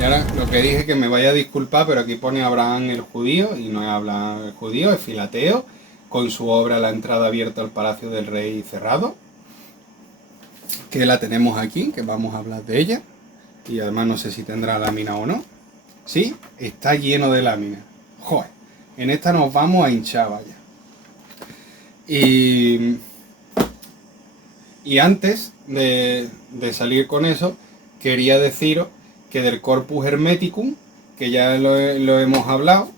Y ahora lo que dije que me vaya a disculpar, pero aquí pone Abraham el judío, y no es Abraham el judío, es Filateo, con su obra La entrada abierta al Palacio del Rey cerrado, que la tenemos aquí, que vamos a hablar de ella, y además no sé si tendrá lámina o no. Sí, está lleno de láminas. Joder, en esta nos vamos a hinchar, vaya. Y antes de salir con eso, quería deciros que del Corpus Hermeticum, que ya lo hemos hablado,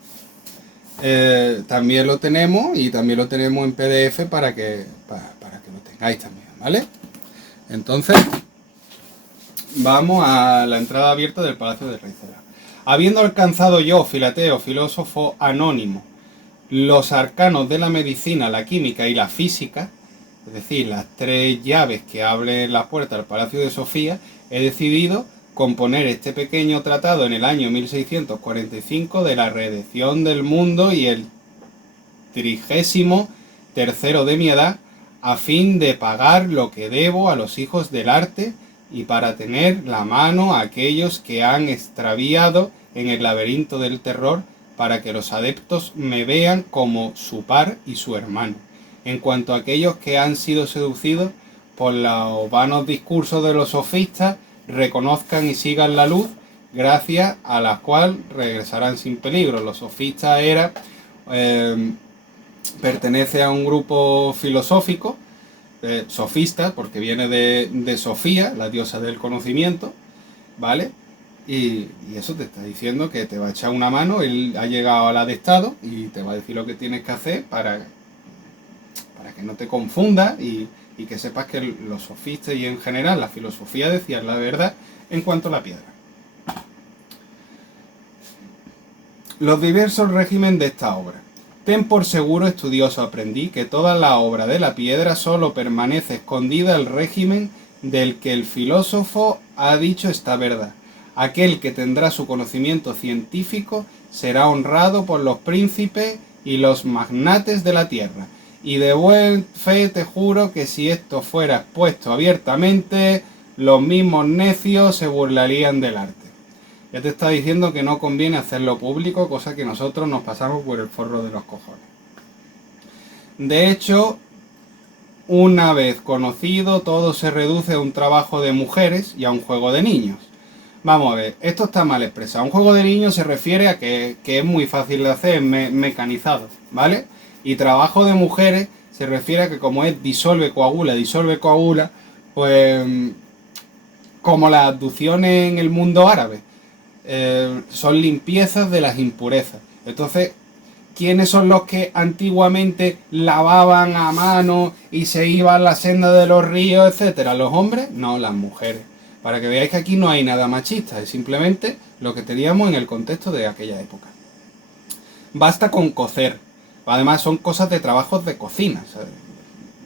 también lo tenemos, y también lo tenemos en PDF para que lo tengáis también, ¿vale? Entonces, vamos a la entrada abierta del Palacio del Rey Cerrado. Habiendo alcanzado yo, Filateo, filósofo anónimo, los arcanos de la medicina, la química y la física, es decir, las tres llaves que abren la puerta al Palacio de Sofía, he decidido componer este pequeño tratado en el año 1645 de la redención del mundo y el 33º de mi edad, a fin de pagar lo que debo a los hijos del arte y para tener la mano a aquellos que han extraviado en el laberinto del terror, para que los adeptos me vean como su par y su hermano. En cuanto a aquellos que han sido seducidos por los vanos discursos de los sofistas, reconozcan y sigan la luz, gracias a la cual regresarán sin peligro. Los sofistas pertenece a un grupo filosófico, sofista, porque viene de Sofía, la diosa del conocimiento, ¿vale? Y eso te está diciendo que te va a echar una mano. Él ha llegado a la de Estado y te va a decir lo que tienes que hacer para que no te confundas y que sepas que los sofistas y en general la filosofía decían la verdad en cuanto a la piedra. Los diversos regímenes de esta obra. Ten por seguro, estudioso aprendiz, que toda la obra de la piedra solo permanece escondida el régimen del que el filósofo ha dicho esta verdad. Aquel que tendrá su conocimiento científico será honrado por los príncipes y los magnates de la tierra. Y de buen fe te juro que si esto fuera expuesto abiertamente, los mismos necios se burlarían del arte. Ya te está diciendo que no conviene hacerlo público, cosa que nosotros nos pasamos por el forro de los cojones. De hecho, una vez conocido, todo se reduce a un trabajo de mujeres y a un juego de niños. Vamos a ver, esto está mal expresado. Un juego de niños se refiere a que es muy fácil de hacer, mecanizado, ¿vale? Y trabajo de mujeres se refiere a que como es disolve, coagula, pues como las abducciones en el mundo árabe, son limpiezas de las impurezas. Entonces, ¿quiénes son los que antiguamente lavaban a mano y se iban a la senda de los ríos, etcétera? ¿Los hombres? No, las mujeres. Para que veáis que aquí no hay nada machista, es simplemente lo que teníamos en el contexto de aquella época. Basta con cocer. Además son cosas de trabajos de cocina, ¿sabes?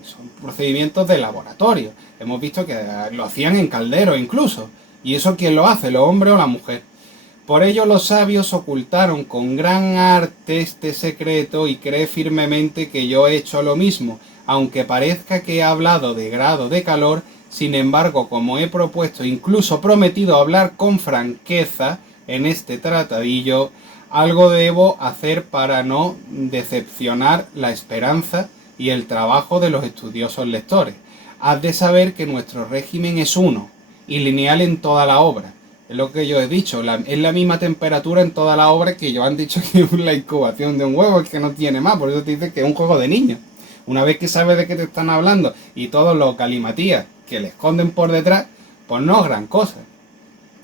Son procedimientos de laboratorio. Hemos visto que lo hacían en calderos incluso. ¿Y eso quién lo hace, los hombres o la mujer? Por ello los sabios ocultaron con gran arte este secreto y cree firmemente que yo he hecho lo mismo. Aunque parezca que he hablado de grado de calor, Sin embargo, como he propuesto, incluso prometido hablar con franqueza en este tratadillo, algo debo hacer para no decepcionar la esperanza y el trabajo de los estudiosos lectores. Has de saber que nuestro régimen es uno y lineal en toda la obra. Es lo que yo he dicho, es la misma temperatura en toda la obra, que ellos han dicho que es la incubación de un huevo, es que no tiene más, por eso te dice que es un juego de niños. Una vez que sabes de qué te están hablando y todos los galimatías que le esconden por detrás, pues no es gran cosa.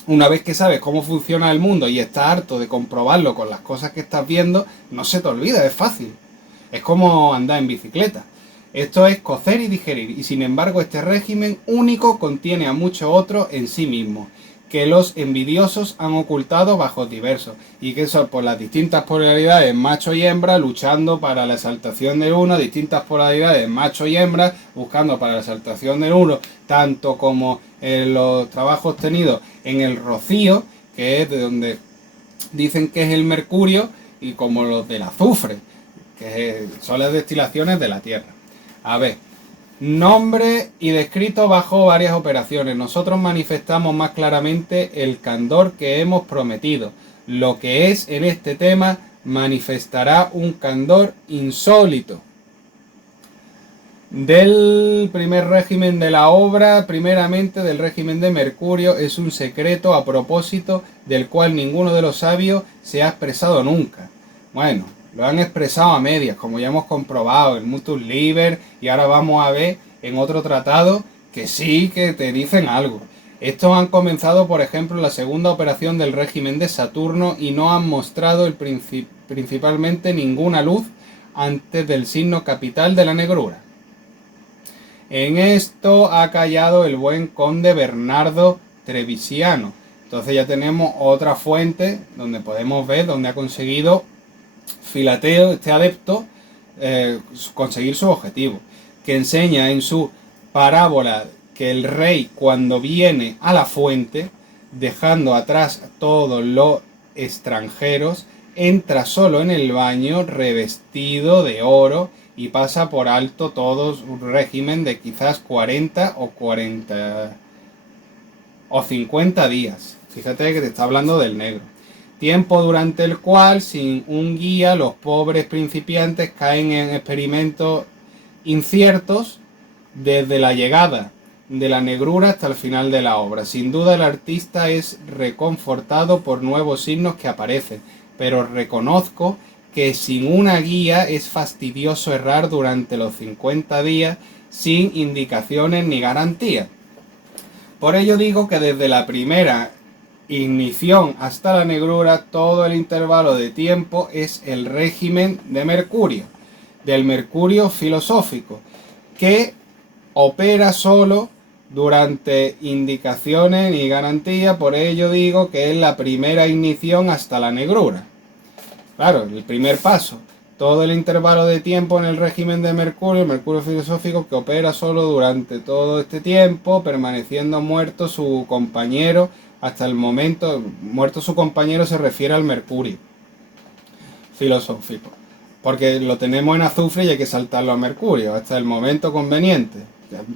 Una vez que sabes cómo funciona el mundo y estás harto de comprobarlo con las cosas que estás viendo, no se te olvida, es fácil. Es como andar en bicicleta. Esto es cocer y digerir, y sin embargo este régimen único contiene a muchos otros en sí mismo, que los envidiosos han ocultado bajo diversos, y que son por las distintas polaridades macho y hembra luchando para la exaltación del uno, distintas polaridades macho y hembra buscando para la exaltación del uno, tanto como en los trabajos tenidos en el rocío, que es de donde dicen que es el mercurio, y como los del azufre, que son las destilaciones de la tierra. A ver, nombre y descrito bajo varias operaciones. Nosotros manifestamos más claramente el candor que hemos prometido. Lo que es en este tema manifestará un candor insólito. Del primer régimen de la obra, primeramente del régimen de Mercurio, es un secreto a propósito del cual ninguno de los sabios se ha expresado nunca. Bueno, lo han expresado a medias, como ya hemos comprobado en Mutus Liber, y ahora vamos a ver en otro tratado que sí que te dicen algo. Estos han comenzado, por ejemplo, la segunda operación del régimen de Saturno y no han mostrado principalmente ninguna luz antes del signo capital de la negrura. En esto ha callado el buen conde Bernardo Trevisiano. Entonces ya tenemos otra fuente donde podemos ver donde ha conseguido Filateo, este adepto, conseguir su objetivo, que enseña en su parábola que el rey, cuando viene a la fuente, dejando atrás todos los extranjeros, entra solo en el baño revestido de oro y pasa por alto todo un régimen de quizás 40 o 50 días. Fíjate que te está hablando del negro. Tiempo durante el cual, sin un guía, los pobres principiantes caen en experimentos inciertos desde la llegada de la negrura hasta el final de la obra. Sin duda el artista es reconfortado por nuevos signos que aparecen, pero reconozco que sin una guía es fastidioso errar durante los 50 días sin indicaciones ni garantías. Por ello digo que desde la primera ignición hasta la negrura, todo el intervalo de tiempo es el régimen de Mercurio, del Mercurio filosófico, que opera solo durante indicaciones y garantías. Por ello digo que es la primera ignición hasta la negrura. Claro, el primer paso, todo el intervalo de tiempo en el régimen de Mercurio, el Mercurio filosófico, que opera solo durante todo este tiempo, permaneciendo muerto su compañero hasta el momento. Muerto su compañero se refiere al Mercurio filosófico, porque lo tenemos en azufre y hay que saltarlo a Mercurio hasta el momento conveniente.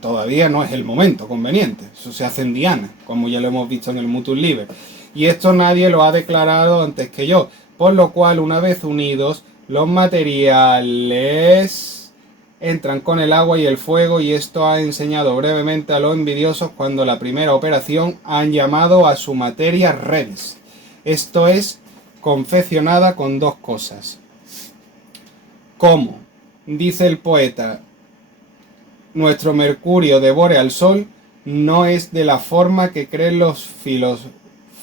Todavía no es el momento conveniente, eso se hace en Diana, como ya lo hemos visto en el Mutus Liber, y esto nadie lo ha declarado antes que yo, por lo cual una vez unidos los materiales entran con el agua y el fuego, y esto ha enseñado brevemente a los envidiosos cuando la primera operación han llamado a su materia res, esto es, confeccionada con dos cosas. Como dice el poeta, nuestro Mercurio devore al Sol, no es de la forma que creen los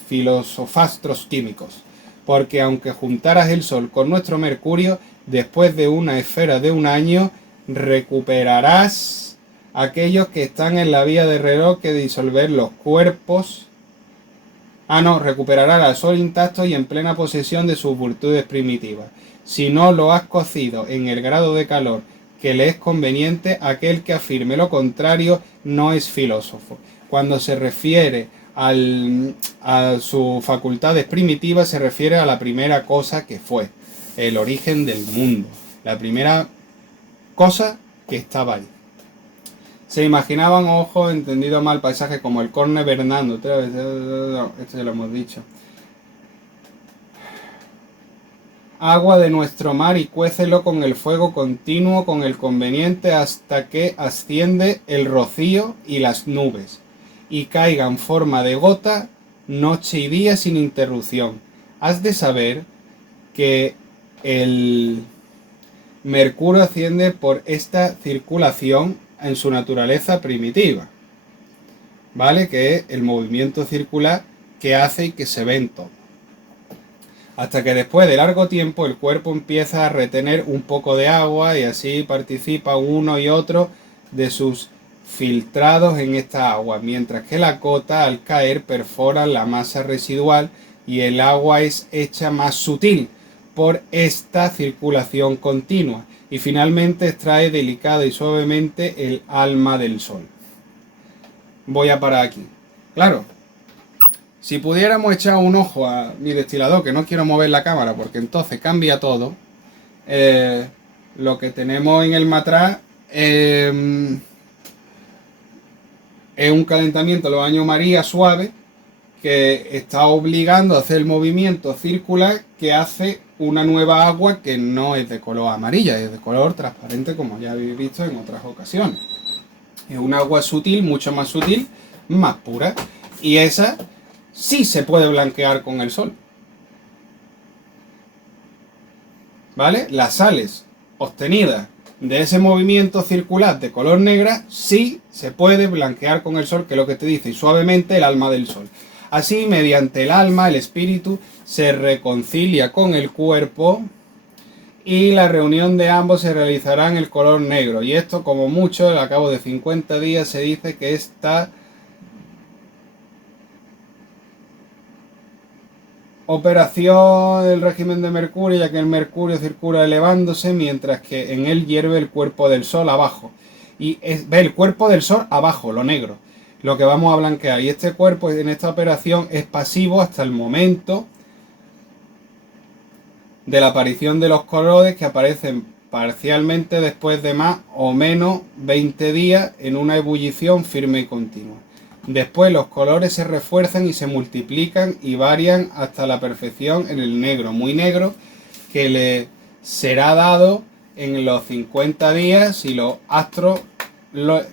filosofastros químicos, porque aunque juntaras el Sol con nuestro Mercurio, después de una esfera de un año, recuperarás aquellos que están en la vía de reloj que disolver los cuerpos. Recuperará al Sol intacto y en plena posesión de sus virtudes primitivas. Si no lo has cocido en el grado de calor que le es conveniente, aquel que afirme lo contrario no es filósofo. Cuando se refiere a sus facultades primitivas, se refiere a la primera cosa que fue, el origen del mundo, la primera cosa que estaba ahí. Se imaginaban ojos, entendido mal, paisajes como el Corne Bernardo. Esto ya lo hemos dicho. Agua de nuestro mar y cuécelo con el fuego continuo, con el conveniente, hasta que asciende el rocío y las nubes, y caiga en forma de gota noche y día sin interrupción. Has de saber que el Mercurio asciende por esta circulación en su naturaleza primitiva, ¿vale? Que es el movimiento circular que hace y que se ve en todo. Hasta que después de largo tiempo el cuerpo empieza a retener un poco de agua y así participa uno y otro de sus filtrados en esta agua, mientras que la gota al caer perfora la masa residual y el agua es hecha más sutil por esta circulación continua y finalmente extrae delicada y suavemente el alma del sol. Voy a parar aquí. Claro, si pudiéramos echar un ojo a mi destilador, que no quiero mover la cámara porque entonces cambia todo, lo que tenemos en el matraz es un calentamiento de los años María suave que está obligando a hacer el movimiento circular que hace una nueva agua que no es de color amarilla, es de color transparente como ya habéis visto en otras ocasiones. Es un agua sutil, mucho más sutil, más pura, y esa sí se puede blanquear con el sol. ¿Vale? Las sales obtenidas de ese movimiento circular de color negra sí se puede blanquear con el sol, que es lo que te dice, y suavemente el alma del sol. Así, mediante el alma, el espíritu se reconcilia con el cuerpo y la reunión de ambos se realizará en el color negro. Y esto, como mucho, al cabo de 50 días se dice que esta operación del régimen de Mercurio, ya que el Mercurio circula elevándose mientras que en él hierve el cuerpo del Sol abajo. Y ve el cuerpo del Sol abajo, lo negro, lo que vamos a blanquear. Y este cuerpo en esta operación es pasivo hasta el momento de la aparición de los colores, que aparecen parcialmente después de más o menos 20 días en una ebullición firme y continua. Después los colores se refuerzan y se multiplican y varían hasta la perfección en el negro, muy negro, que le será dado en los 50 días si los astros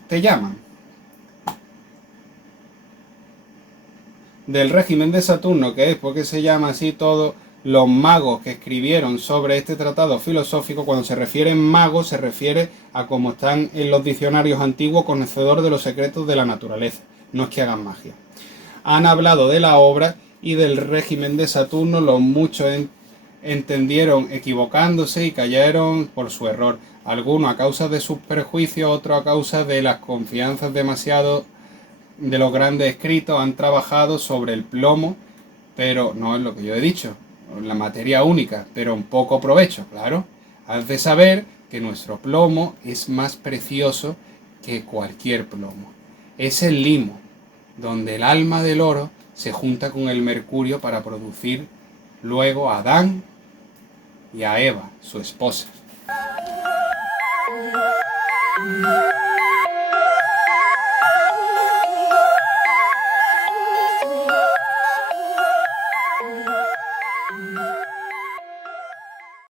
te llaman. Del régimen de Saturno, que es porque se llama así todos los magos que escribieron sobre este tratado filosófico. Cuando se refiere mago se refiere a como están en los diccionarios antiguos, conocedor de los secretos de la naturaleza. No es que hagan magia. Han hablado de la obra y del régimen de Saturno. Los muchos entendieron equivocándose y cayeron por su error. Algunos a causa de sus prejuicios, otros a causa de las confianzas demasiado de los grandes escritos. Han trabajado sobre el plomo, pero no es lo que yo he dicho, la materia única, pero en poco provecho, claro. Has de saber que nuestro plomo es más precioso que cualquier plomo. Es el limo, donde el alma del oro se junta con el mercurio para producir luego a Adán y a Eva, su esposa.